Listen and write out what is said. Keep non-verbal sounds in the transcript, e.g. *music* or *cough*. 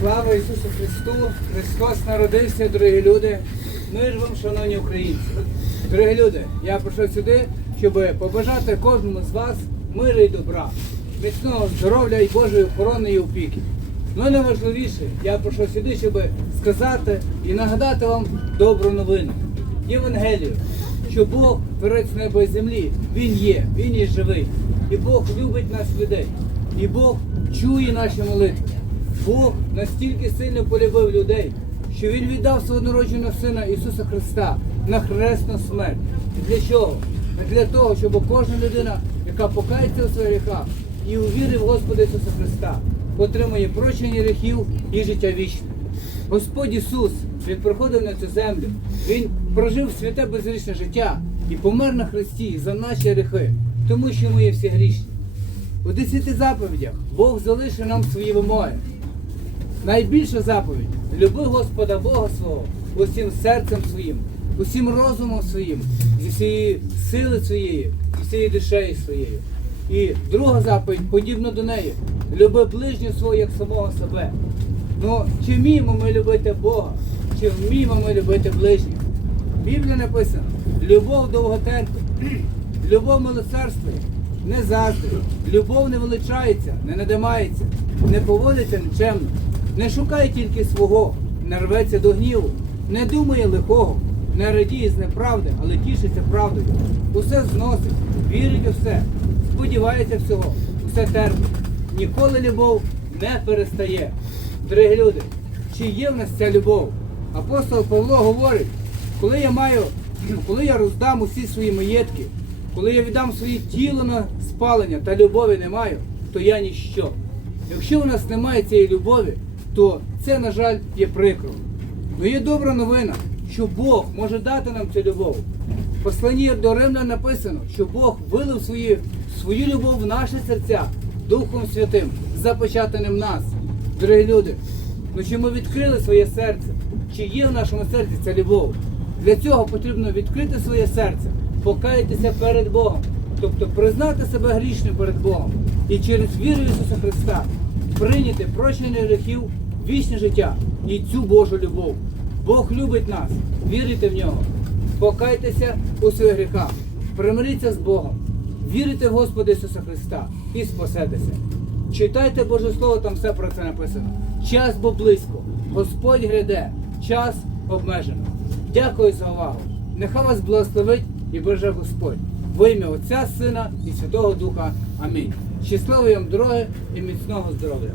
Слава Ісусу Христу! Христос народився, дорогі люди. Мир вам, шановні українці. Дорогі люди, я прийшов сюди, щоб побажати кожному з вас миру і добра, міцного здоров'я і Божої охорони і опіки. Ну найважливіше, я прийшов сюди, щоб сказати і нагадати вам добру новину. Євангелію, що Бог, творець неба і землі, Він є, Він є живий. І Бог любить нас людей. І Бог чує наші молитви. Бог настільки сильно полюбив людей, що Він віддав свого народженого Сина Ісуса Христа на хресну смерть. Для чого? Для того, щоб кожна людина, яка покається у своїх гріхах і увірив в Господа Ісуса Христа, отримує прощення гріхів і життя вічне. Господь Ісус, Він приходив на цю землю, Він прожив святе безгрішне життя і помер на Христі за наші гріхи, тому що ми є всі грішні. У десяти заповідях Бог залишив нам свої вимоги. Найбільша заповідь люби Господа Бога свого усім серцем своїм, усім розумом своїм, зі всієї сили своєї, зі всією душею своєю. І друга заповідь, подібно до неї, люби ближнього свого як самого себе. Ну, чи вміємо ми любити Бога, чи вміємо ми любити ближніх? В Біблії написано, любов довготерпить, *clears throat* любов милосердствує, не заздрить, любов не величається, не надимається, не поводиться нечемно, не шукає тільки свого, не рветься до гніву, не думає лихого, не радіє з неправди, але тішиться правдою. Усе зносить, вірить у все, сподівається всього, усе терпить. Ніколи любов не перестає. Дорогі люди, чи є в нас ця любов? Апостол Павло говорить, коли я маю, *clears throat* коли я роздам усі свої маєтки, коли я віддам своє тіло на спалення та любові не маю, то я ніщо. Якщо у нас немає цієї любові, то це, на жаль, є прикро. Ну є добра новина, що Бог може дати нам цю любов. В посланні до Римлян написано, що Бог вилив свою, свою любов в наші серця Духом Святим, запечатаним нас. Дорогі люди, ну чи ми відкрили своє серце? Чи є в нашому серці ця любов? Для цього потрібно відкрити своє серце, покаятися перед Богом, тобто признати себе грішним перед Богом і через віру Ісуса Христа прийняти прощення гріхів, вічне життя і цю Божу любов. Бог любить нас, вірите в нього, покайтеся у своїх гріхах, примиріться з Богом, вірите в Господа Ісуса Христа і спасетеся. Читайте Боже Слово, там все про це написано. Час бо близько, Господь гряде, час обмежено. Дякую за увагу. Нехай вас благословить і береже Господь. Во ім'я Отця, Сина і Святого Духа. Амінь. Щасливої вам дороги і міцного здоров'я.